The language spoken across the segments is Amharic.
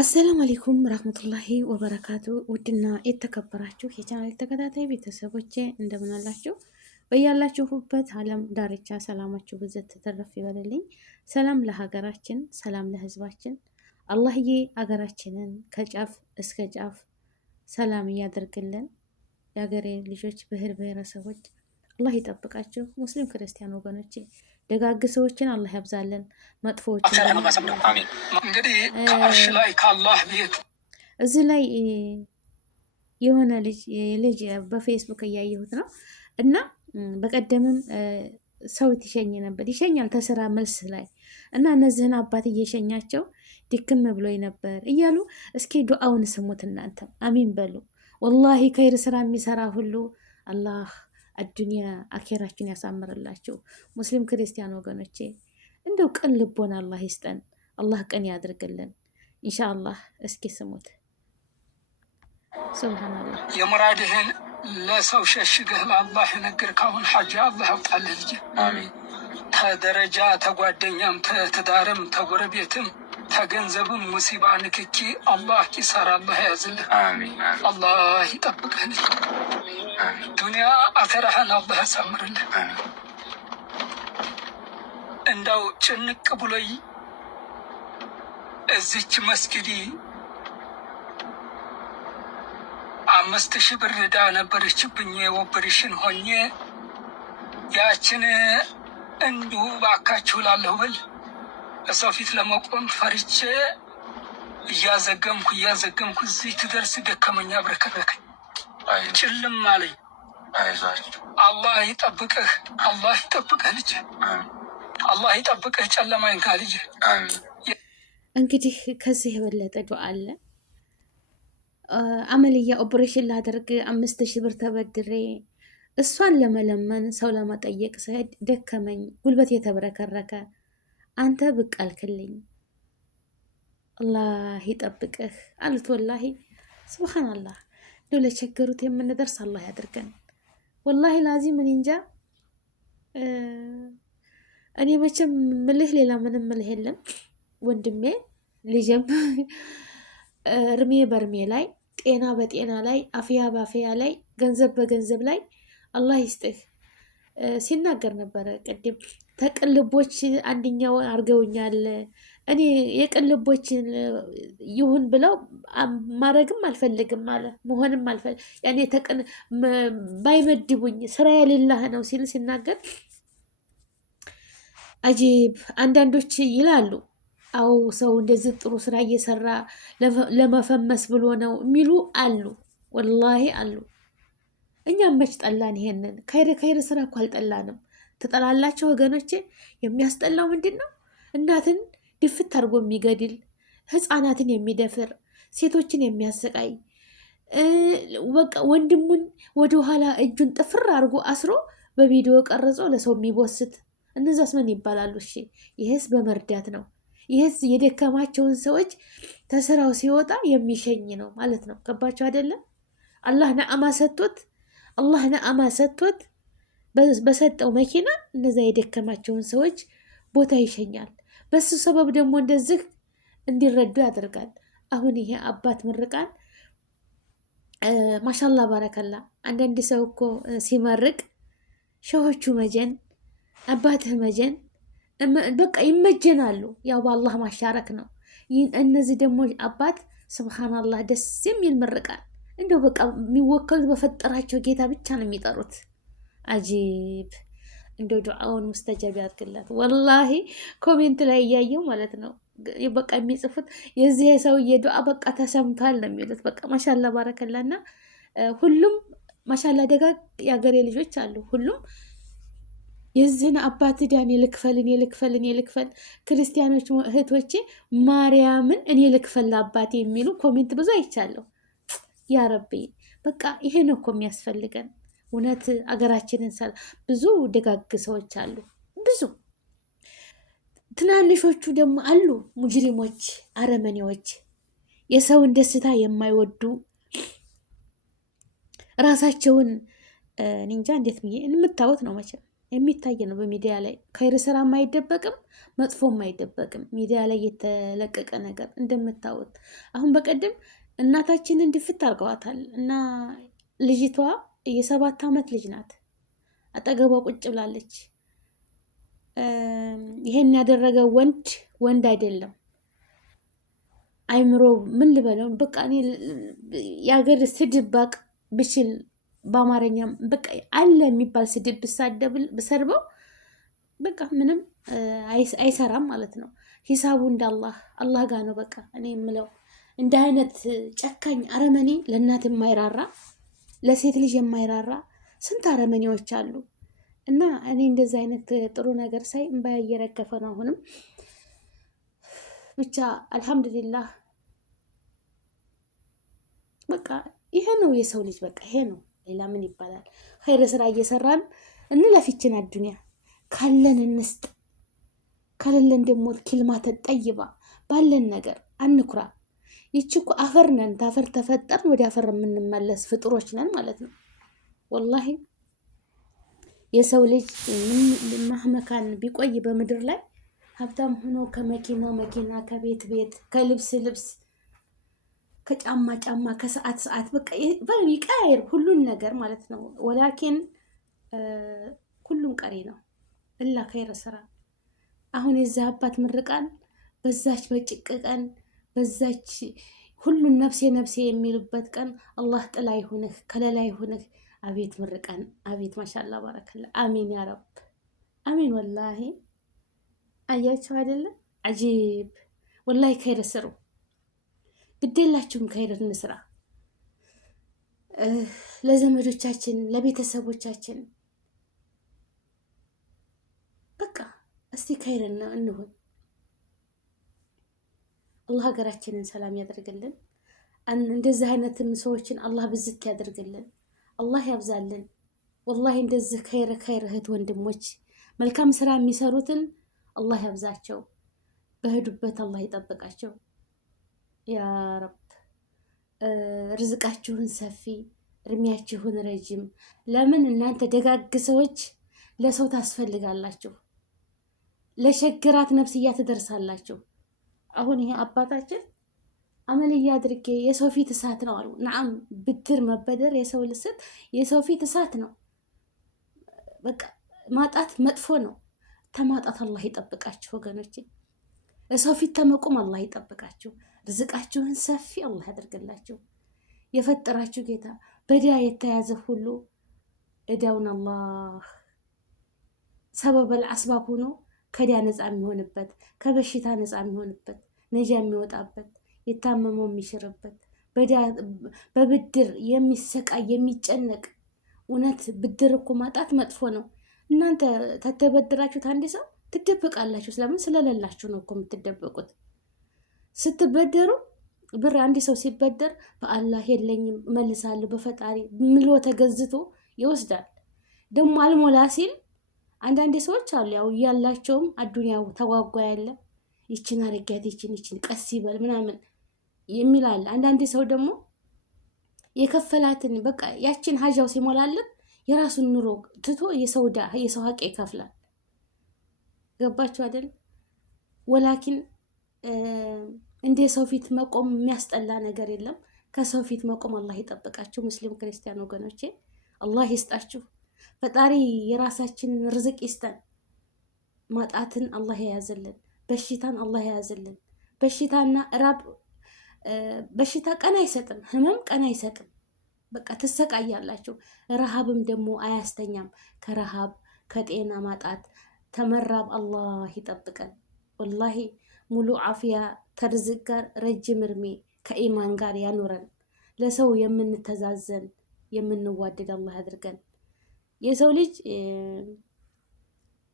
አሰላሙ አለይኩም ረህመቱላሂ ወበረካቱ። ውድና የተከበራችሁ የቻናል ተከታታይ ቤተሰቦቼ እንደምን አላችሁ? በያላችሁበት ዓለም ዳርቻ ሰላማችሁ ብዘት ተተረፍ ይበልልኝ። ሰላም ለሀገራችን፣ ሰላም ለህዝባችን። አላህዬ ሀገራችንን ከጫፍ እስከ ጫፍ ሰላም እያደርግልን። የሀገሬ ልጆች ብሔር ብሔረሰቦች አላህ ይጠብቃችሁ። ሙስሊም ክርስቲያን ወገኖቼ ደጋግ ሰዎችን አላህ ያብዛልን፣ መጥፎዎችን እንግዲህ ከአርሽ ላይ ከአላህ ቤት እዚህ ላይ የሆነ ልጅ በፌስቡክ እያየሁት ነው እና በቀደምም ሰው ይሸኛል ተስራ መልስ ላይ እና እነዚህን አባት እየሸኛቸው ድክም ብሎኝ ነበር እያሉ እስኪ ዱዓውን ስሙት እናንተ አሚን በሉ። ወላሂ ከይር ስራ የሚሰራ ሁሉ አላህ አዱንያ አኼራችን ያሳምርላችሁ። ሙስሊም ክርስቲያን ወገኖቼ እንደው ቅን ልቦና አላህ ይስጠን፣ አላህ ቅን ያድርግልን ኢንሻአላህ። እስኪ ስሙት። ሱብሃንአላህ። የሙራድህን ለሰው ሸሽገህ ለአላህ የነገርከውን ሐጃ አላህ ያውጣልህ ልጅ። አሚን። ተደረጃ ተጓደኛም ተትዳርም ተጎረቤትም ተገንዘብም ሙሲባ ንክኪ አላህ ኪሳራ አላህ ያዝልህ። አሚን። አላህ ይጠብቅህ ልጅ። ዱንያ አኸራህን አላህ ያሳምርልህ። እንዳው ጭንቅ ብሎይ እዚች መስጊድ 5000 ብር ዕዳ ነበረችብኝ ኦፕሬሽን ሆኜ ያችን እንዲሁ ባካችሁ ላለሁ ብል በሰው ፊት ለመቆም ፈርቼ እያዘገምኩ እዚህ ትደርስ ደከመኛ አብረከረከኝ፣ ጭልም አለኝ። አላህ ይጠብቅህ፣ አላህ ይጠብቅህ ልጅ፣ አላህ ይጠብቅህ። ጨለማኝ ልጅ። እንግዲህ ከዚህ የበለጠ ዱዓ አለ? አመልያ ኦፕሬሽን ላደርግ 5000 ብር ተበድሬ እሷን ለመለመን ሰው ለመጠየቅ ስሄድ ደከመኝ፣ ጉልበት የተብረከረከ አንተ ብቅ አልክልኝ። አላህ ይጠብቅህ አሉት። ወላሂ ሱብሃንአላህ። እንደው ለቸገሩት የምንደርስ አላህ ያድርገን። ወላሂ ላዚም እኔ እንጃ። እኔ መቼም ምልህ ሌላ ምንም ምልህ የለም ወንድሜ፣ ልጅም እርሜ በእርሜ ላይ፣ ጤና በጤና ላይ፣ አፍያ በአፍያ ላይ፣ ገንዘብ በገንዘብ ላይ አላህ ይስጥህ ሲናገር ነበረ ቅድም። ተቅልቦች አንድኛው አርገውኛል። እኔ የቅልቦች ይሁን ብለው ማድረግም አልፈልግም አለ፣ መሆንም አልፈልግም። ያኔ ባይመድቡኝ ስራ የሌላህ ነው ሲል ሲናገር አጂብ። አንዳንዶች ይላሉ አው ሰው እንደዚህ ጥሩ ስራ እየሰራ ለመፈመስ ብሎ ነው የሚሉ አሉ፣ ወላሂ አሉ። እኛም መች ጠላን? ይሄንን ከይር ስራ እኮ አልጠላንም። ትጠላላቸው ወገኖቼ። የሚያስጠላው ምንድን ነው? እናትን ድፍት አድርጎ የሚገድል፣ ህፃናትን የሚደፍር፣ ሴቶችን የሚያሰቃይ፣ ወንድሙን ወደኋላ እጁን ጥፍር አድርጎ አስሮ በቪዲዮ ቀርጾ ለሰው የሚቦስት፣ እነዛስ ምን ይባላሉ? እሺ ይሄስ በመርዳት ነው። ይሄስ የደከማቸውን ሰዎች ተስራው ሲወጣ የሚሸኝ ነው ማለት ነው። ገባቸው አይደለም? አላህ ነአማ ሰጥቶት በሰጠው መኪና እነዛ የደከማቸውን ሰዎች ቦታ ይሸኛል። በሱ ሰበብ ደግሞ እንደዚህ እንዲረዱ ያደርጋል። አሁን ይሄ አባት ምርቃን ማሻላ ባረከላ። አንዳንድ ሰው እኮ ሲመርቅ ሸሆቹ መጀን፣ አባትህ መጀን፣ በቃ ይመጀናሉ። ያው በአላህ ማሻረክ ነው። እነዚህ ደግሞ አባት ስብሓናላህ ደስ የሚል ምርቃን። እንደው በቃ የሚወከሉት በፈጠራቸው ጌታ ብቻ ነው የሚጠሩት። አጂብ። እንደ ዱዓውን ሙስተጃብ ያድርግላት። ወላሂ ኮሜንት ላይ እያየው ማለት ነው በቃ የሚጽፉት የዚህ ሰውዬ ዱዓ በቃ ተሰምቷል ነው የሚሉት። በቃ ማሻላ ባረከላና ሁሉም ማሻላ ደጋግ የአገሬ ልጆች አሉ። ሁሉም የዚህን አባት ዳን ልክፈል ክርስቲያኖች እህቶቼ ማርያምን እኔ ልክፈል አባቴ የሚሉ ኮሜንት ብዙ አይቻለሁ። ያ ረቢ በቃ ይሄ ነው እኮ የሚያስፈልገን። እውነት አገራችንን ብዙ ደጋግ ሰዎች አሉ፣ ብዙ ትናንሾቹ ደግሞ አሉ ሙጅሪሞች፣ አረመኔዎች፣ የሰውን ደስታ የማይወዱ ራሳቸውን እንጃ እንዴት ብዬ የምታወት ነው መቼም የሚታይ ነው በሚዲያ ላይ። ኸይር ስራም አይደበቅም፣ መጥፎም አይደበቅም። ሚዲያ ላይ የተለቀቀ ነገር እንደምታዩት አሁን በቀደም እናታችንን ድፍት አድርገዋታል እና ልጅቷ የ7 ዓመት ልጅ ናት። አጠገቧ ቁጭ ብላለች። ይሄን ያደረገ ወንድ አይደለም። አይምሮ ምን ልበለው በቃ እኔ የሀገር ስድብ ባቅ ብችል በአማርኛም በቃ አለ የሚባል ስድብ ብሰድበው በቃ ምንም አይሰራም ማለት ነው። ሂሳቡ እንደ አላህ ጋር ነው። በቃ እኔ የምለው እንደ አይነት ጨካኝ አረመኔ ለእናት የማይራራ ለሴት ልጅ የማይራራ ስንት አረመኔዎች አሉ። እና እኔ እንደዚህ አይነት ጥሩ ነገር ሳይ እምባዬ እየረገፈ ነው። አሁንም ብቻ አልሐምዱሊላህ በቃ ይሄ ነው የሰው ልጅ በቃ ይሄ ነው። ሌላ ምን ይባላል? ኸይር ስራ እየሰራን እንለፊችን አዱንያ ካለን እንስጥ፣ ከሌለን ደግሞ ኪልማ ተጠይባ ባለን ነገር አንኩራ። ይቺ እኮ አፈር ነን፣ ታፈር ተፈጠርን፣ ወደ አፈር የምንመለስ ፍጡሮች ነን ማለት ነው። ወላሂ የሰው ልጅ ማህመካን ቢቆይ በምድር ላይ ሀብታም ሆኖ ከመኪና መኪና፣ ከቤት ቤት፣ ከልብስ ልብስ፣ ከጫማ ጫማ፣ ከሰዓት ሰዓት በቃ ይቀያየር ሁሉን ነገር ማለት ነው። ወላኪን ሁሉም ቀሪ ነው እላ ኸይር ስራ። አሁን የዛ አባት ምርቃን በዛች በጭቅ ቀን በዛች ሁሉን ነፍሴ ነፍሴ የሚሉበት ቀን አላህ ጥላ ይሁንህ ከለላ ይሁንህ። አቤት ምርቃን፣ አቤት ማሻአላ ባረከላ። አሚን ያ ረብ አሚን። ወላሂ አያችሁ አይደለም? አጂብ ወላሂ። ኸይር ስሩ፣ ግዴላችሁም ኸይር እንስራ ለዘመዶቻችን ለቤተሰቦቻችን። በቃ እስቲ ኸይር እንሁን። አላህ ሀገራችንን ሰላም ያደርግልን። እንደዚህ አይነትም ሰዎችን አላህ ብዝት ያደርግልን፣ አላህ ያብዛልን። ወላሂ እንደዚህ ኸይር እህት ወንድሞች መልካም ስራ የሚሰሩትን አላህ ያብዛቸው፣ በሄዱበት አላህ ይጠብቃቸው ያ ረብ። ርዝቃችሁን ሰፊ፣ እድሜያችሁን ረጅም። ለምን እናንተ ደጋግ ሰዎች ለሰው ታስፈልጋላችሁ፣ ለሸገራት ነፍስያ ትደርሳላችሁ። አሁን ይሄ አባታችን አመልያ አድርጌ የሰው ፊት እሳት ነው አሉ። ነዓም ብድር መበደር የሰው ፊት እሳት ነው። በቃ ማጣት መጥፎ ነው። ተማጣት አላህ ይጠብቃችሁ ወገኖቼ። ለሰው ፊት ተመቁም አላህ ይጠብቃችሁ። ርዝቃችሁን ሰፊ አላህ ያደርግላችሁ። የፈጠራችሁ ጌታ በዲያ የተያዘ ሁሉ እዳውን አላህ ሰበበል አስባብ ሆኖ ከዲያ ነፃ የሚሆንበት፣ ከበሽታ ነፃ የሚሆንበት፣ ነጃ የሚወጣበት፣ የታመመው የሚሽርበት፣ በብድር የሚሰቃይ የሚጨነቅ። እውነት ብድር እኮ ማጣት መጥፎ ነው። እናንተ ተተበድራችሁት አንድ ሰው ትደበቃላችሁ። ስለምን? ስለሌላችሁ ነው እኮ የምትደበቁት። ስትበደሩ ብር አንድ ሰው ሲበደር በአላህ የለኝም መልሳለሁ በፈጣሪ ምሎ ተገዝቶ ይወስዳል። ደግሞ አልሞላ ሲል አንዳንድ ሰዎች አሉ ያው ያላቸውም አዱንያው ተጓጓ ያለ ይችን አረጋት ይችን ቀስ ይበል ምናምን የሚላል። አንዳንድ ሰው ደግሞ የከፈላትን በቃ ያችን ሀጃው ሲሞላለት የራሱን ኑሮ ትቶ የሰው ሀቅ ይከፍላል። ገባችሁ አይደል? ወላኪን እንደ ሰው ፊት መቆም የሚያስጠላ ነገር የለም። ከሰው ፊት መቆም አላህ ይጠብቃችሁ። ሙስሊም ክርስቲያን ወገኖቼ አላህ ይስጣችሁ። ፈጣሪ የራሳችንን ርዝቅ ይስጠን። ማጣትን አላህ የያዘልን፣ በሽታን አላህ የያዘልን። በሽታና ራብ በሽታ ቀን አይሰጥም፣ ህመም ቀን አይሰጥም። በቃ ትሰቃያላችሁ። ረሃብም ደግሞ አያስተኛም። ከረሃብ ከጤና ማጣት ተመራብ አላህ ይጠብቀን። ወላሂ ሙሉ አፍያ ተርዝቅ ጋር ረጅም እርሜ ከኢማን ጋር ያኑረን። ለሰው የምንተዛዘን የምንዋደድ አላህ ያድርገን። የሰው ልጅ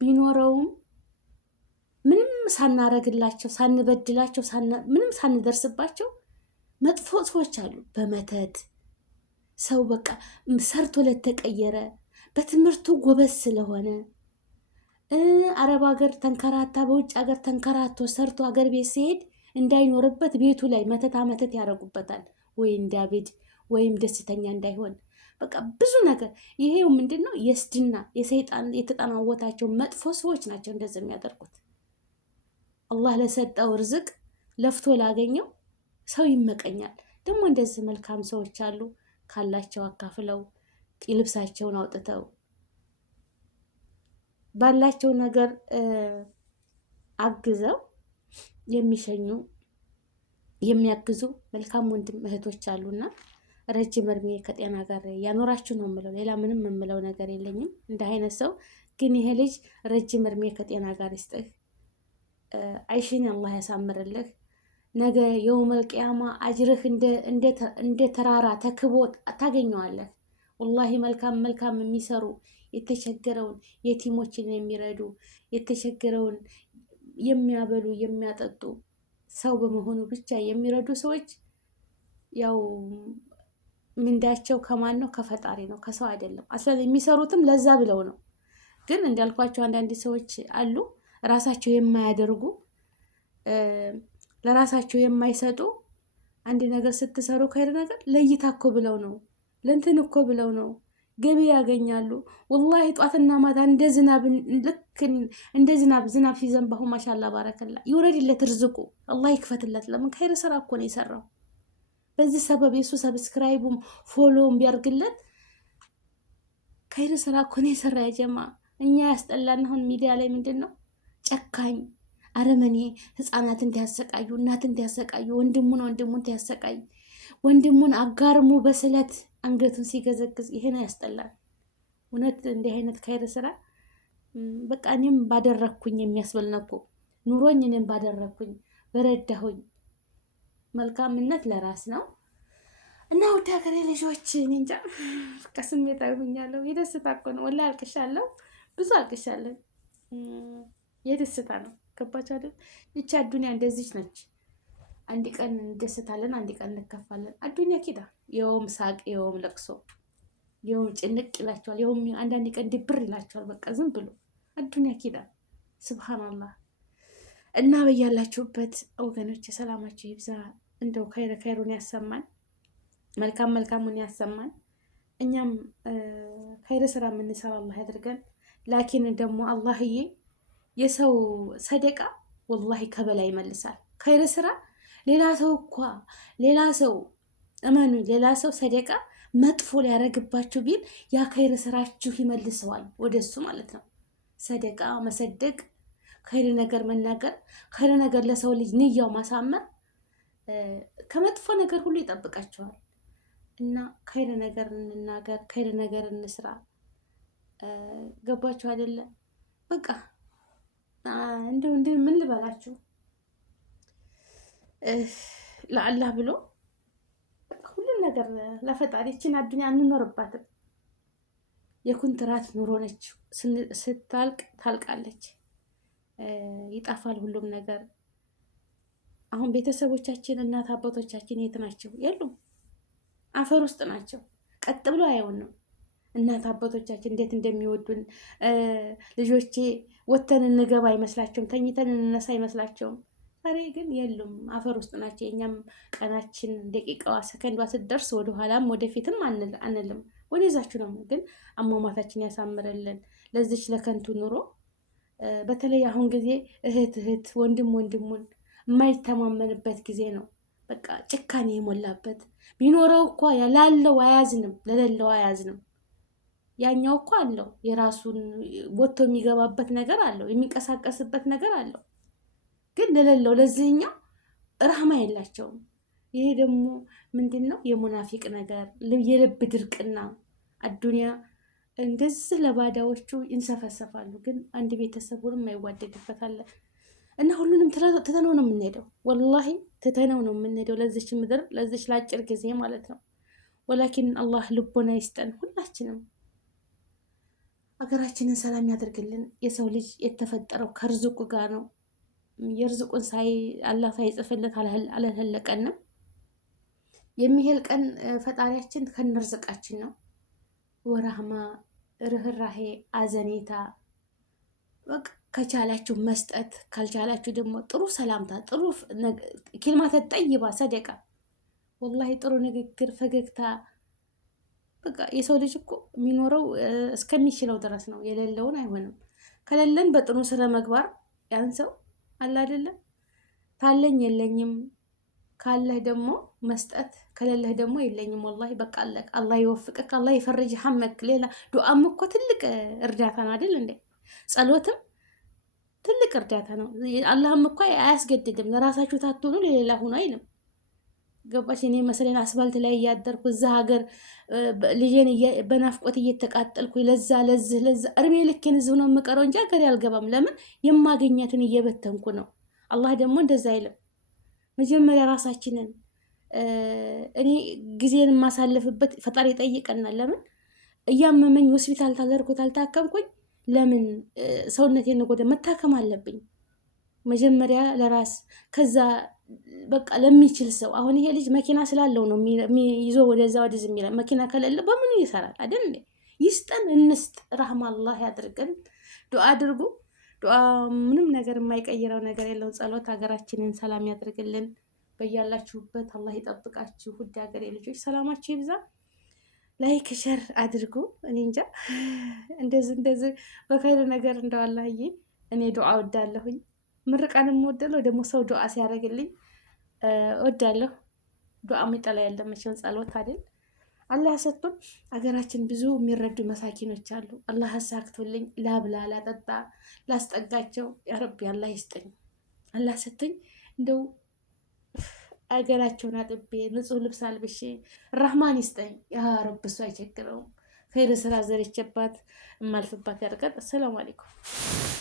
ቢኖረውም ምንም ሳናረግላቸው ሳንበድላቸው ምንም ሳንደርስባቸው መጥፎ ሰዎች አሉ። በመተት ሰው በቃ ሰርቶ ለተቀየረ በትምህርቱ ጎበዝ ስለሆነ አረብ ሀገር ተንከራታ በውጭ ሀገር ተንከራቶ ሰርቶ ሀገር ቤት ሲሄድ እንዳይኖርበት ቤቱ ላይ መተት ያደርጉበታል። ወይ እንዳብድ ወይም ደስተኛ እንዳይሆን በቃ ብዙ ነገር ይሄው ምንድነው የስድና የሰይጣን የተጠናወታቸው መጥፎ ሰዎች ናቸው እንደዚህ የሚያደርጉት። አላህ ለሰጠው ርዝቅ ለፍቶ ላገኘው ሰው ይመቀኛል። ደግሞ እንደዚህ መልካም ሰዎች አሉ ካላቸው አካፍለው ልብሳቸውን አውጥተው ባላቸው ነገር አግዘው የሚሸኙ የሚያግዙ መልካም ወንድም እህቶች አሉና ረጅም እድሜ ከጤና ጋር ያኖራችሁ ነው የምለው። ሌላ ምንም የምለው ነገር የለኝም። እንደ አይነት ሰው ግን ይሄ ልጅ ረጅም እድሜ ከጤና ጋር ይስጥህ፣ አይሽን አላህ ያሳምርልህ። ነገ የውመል ቂያማ አጅርህ እንደ ተራራ ተክቦ ታገኘዋለህ። ወላሂ መልካም መልካም የሚሰሩ የተቸገረውን የቲሞችን የሚረዱ የተቸገረውን የሚያበሉ የሚያጠጡ ሰው በመሆኑ ብቻ የሚረዱ ሰዎች ያው ምንዳቸው ከማን ነው? ከፈጣሪ ነው፣ ከሰው አይደለም። አስለን የሚሰሩትም ለዛ ብለው ነው። ግን እንዳልኳቸው አንዳንድ ሰዎች አሉ ራሳቸው የማያደርጉ ለራሳቸው የማይሰጡ አንድ ነገር ስትሰሩ ከሄደ ነገር ለይታ እኮ ብለው ነው ለእንትን እኮ ብለው ነው ገቢ ያገኛሉ። ወላሂ ጧትና ማታ እንደ ዝናብ ልክ እንደ ዝናብ ሲዘንባሁ ማሻላ ባረከላ ይውረድለት ርዝቁ አላህ ይክፈትለት። ለምን ከይር ስራ እኮ ነው የሰራው። በዚህ ሰበብ የሱ ሰብስክራይቡም ፎሎውም ቢያርግለት ከይር ስራ እኮ ነው የሰራ። የጀማ እኛ ያስጠላን አሁን ሚዲያ ላይ ምንድን ነው ጨካኝ አረመኔ ህፃናት እንዲያሰቃዩ እናት እንዲያሰቃዩ ወንድሙን እንዲያሰቃይ ወንድሙን አጋርሙ በስለት አንገቱን ሲገዘግዝ ይሄ ነው ያስጠላል። እውነት እንዲህ አይነት ከይር ስራ በቃ እኔም ባደረኩኝ የሚያስብል ነው እኮ ኑሮኝ እኔም ባደረኩኝ በረዳሁኝ። መልካምነት ለራስ ነው እና ወደ ሀገሬ ልጆች እኔ እንጃ በቃ ስሜታዊ ሆኛለሁ። የደስታ እኮ ነው ወላሂ አልቅሻለሁ፣ ብዙ አልቅሻለሁ። የደስታ ነው ገባች አይደል? ይቺ አዱኒያ እንደዚች ነች። አንድ ቀን እንደስታለን፣ አንድ ቀን እንከፋለን። አዱኒያ ኪዳ የውም ሳቅ የውም ለቅሶ የውም ጭንቅ ይላቸዋል፣ የውም አንዳንድ ቀን ድብር ይላቸዋል። በቃ ዝም ብሎ አዱኒያ ኪዳ ስብሃንአላህ። እና በያላችሁበት ወገኖች ሰላማችሁ ይብዛ። እንደው ከይሩን ያሰማን፣ መልካም መልካሙን ያሰማን። እኛም ከይር ስራ የምንሰራ አላህ ያድርገን። ላኪን ደግሞ አላህዬ የሰው ሰደቃ ወላሂ ከበላይ ይመልሳል። ከይር ስራ ሌላ ሰው እመኑ፣ ሌላ ሰው ሰደቃ መጥፎ ሊያደርግባችሁ ቢል ያ ከይር ስራችሁ ይመልሰዋል ወደሱ ማለት ነው። ሰደቃ መሰደቅ፣ ከይር ነገር መናገር፣ ከይር ነገር ለሰው ልጅ ንያው ማሳመር ከመጥፎ ነገር ሁሉ ይጠብቃቸዋል። እና ከይር ነገር እንናገር፣ ከይር ነገር እንስራ። ገባችሁ አይደለ? በቃ እንደው ምን ልበላችሁ ለአላህ ብሎ ሁሉን ነገር ለፈጣሪ ይችን አዱኒያ አንኖርባትም። የኩንትራት ኑሮ ነች። ስታልቅ ታልቃለች፣ ይጠፋል ሁሉም ነገር። አሁን ቤተሰቦቻችን እናት አባቶቻችን የት ናቸው? የሉም፣ አፈር ውስጥ ናቸው። ቀጥ ብሎ አይሆንም። እናት አባቶቻችን እንዴት እንደሚወዱን ልጆቼ ወተን እንገባ አይመስላቸውም፣ ተኝተን እንነሳ አይመስላቸውም። ዛሬ ግን የሉም፣ አፈር ውስጥ ናቸው። የእኛም ቀናችን ደቂቃዋ ሰከንዷ ስትደርስ ወደኋላም ወደፊትም አንልም፣ ወደዛችሁ ነው። ግን አሟሟታችን ያሳምርልን ለዚች ለከንቱ ኑሮ። በተለይ አሁን ጊዜ እህት ወንድሙን የማይተማመንበት ጊዜ ነው። በቃ ጭካኔ የሞላበት ቢኖረው እኮ ላለው አያዝንም፣ ለሌለው አያዝንም። ያኛው እኮ አለው የራሱን ወጥቶ የሚገባበት ነገር አለው፣ የሚንቀሳቀስበት ነገር አለው። ግን ለሌለው ለዚህኛው ረህማ የላቸውም። ይሄ ደግሞ ምንድን ነው? የሙናፊቅ ነገር፣ የልብ ድርቅና። አዱኒያ እንደዚህ ለባዳዎቹ ይንሰፈሰፋሉ። ግን አንድ ቤተሰብ ሁሉም የማይዋደድበታል። እና ሁሉንም ትተነው ነው የምንሄደው። ወላሂ ትተነው ነው የምንሄደው ለዚች ምድር፣ ለዚች ለአጭር ጊዜ ማለት ነው። ወላኪን አላህ ልቦና ይስጠን ሁላችንም። ሀገራችንን ሰላም ያደርግልን። የሰው ልጅ የተፈጠረው ከርዝቁ ጋር ነው። የርዝቁን አላህ ሳይጽፍለት አልህለቀንም። የሚሄል ቀን ፈጣሪያችን ከነርዝቃችን ነው። ወራህማ፣ ርህራሄ፣ አዘኔታ ከቻላችሁ መስጠት፣ ካልቻላችሁ ደግሞ ጥሩ ሰላምታ፣ ጥሩ ኪልማተ ጠይባ ሰደቃ፣ ወላሂ ጥሩ ንግግር፣ ፈገግታ፣ በቃ የሰው ልጅ እኮ የሚኖረው እስከሚችለው ድረስ ነው። የሌለውን አይሆንም። ከሌለን በጥሩ ስለ መግባር ያን ሰው አለ አይደለም። ካለኝ የለኝም፣ ካለህ ደግሞ መስጠት፣ ከሌለህ ደግሞ የለኝም። ወላሂ በቃ አለቅ። አላህ ይወፍቅክ፣ አላህ ይፈርጅ ሐመክ። ሌላ ዱዓም እኮ ትልቅ እርዳታ ነው አይደል እንዴ? ጸሎትም ትልቅ እርዳታ ነው። አላህም እኮ አያስገድድም። ለራሳችሁ ታትሆኑ ለሌላ ሁኑ አይልም። ገባሽ? እኔ መሰለን አስፋልት ላይ እያደርኩ እዛ ሀገር ልጄን በናፍቆት እየተቃጠልኩ ለዛ እርሜ ልኬን እዚሁ ነው የምቀረው እንጂ ሀገር አልገባም። ለምን? የማገኘትን እየበተንኩ ነው። አላህ ደግሞ እንደዛ አይልም። መጀመሪያ ራሳችንን እኔ ጊዜን የማሳልፍበት ፈጣሪ ጠይቀናል። ለምን እያመመኝ ሆስፒታል ታደርኩት አልታከምኩኝ? ለምን ሰውነቴን ወደ መታከም አለብኝ? መጀመሪያ ለራስ ከዛ በቃ ለሚችል ሰው። አሁን ይሄ ልጅ መኪና ስላለው ነው ይዞ ወደዛ ወደዚህ የሚለው። መኪና ከሌለ በምን ይሰራል አይደል? ይስጠን፣ እንስጥ። ረህማ አላህ ያድርገን። ዱዓ አድርጉ። ዱዓ ምንም ነገር የማይቀይረው ነገር የለውም። ጸሎት ሀገራችንን ሰላም ያድርግልን። በያላችሁበት አላህ ይጠብቃችሁ። ውድ ሀገሬ ልጆች ሰላማችሁ ይብዛ። ላይክ ሸር አድርጉ። እኔ እንጃ እንደዚህ በኸይር ነገር እንደው አላህዬ፣ እኔ ዱዓ ወዳለሁኝ። ምርቃንም ወደለው ደግሞ ሰው ዱዓ ሲያደርግልኝ ወዳለሁ። ዱዓ የሚጠላ ያለ መቼም ጸሎት አይደል? አላህ ሰጥቶን አገራችን ብዙ የሚረዱ መሳኪኖች አሉ። አላህ አሳክቶልኝ ላብላ ላጠጣ ላስጠጋቸው ያ ረቢ አላህ ይስጠኝ። አላህ ሰጥቶኝ እንደው አገራቸውን አጥቤ ንጹህ ልብስ አልብሼ ራህማን ይስጠኝ ያ ረብ። እሱ አይቸግረውም። ኸይር ስራ ዘርቼባት የማልፍባት ያርቀጥ። አሰላሙ አለይኩም።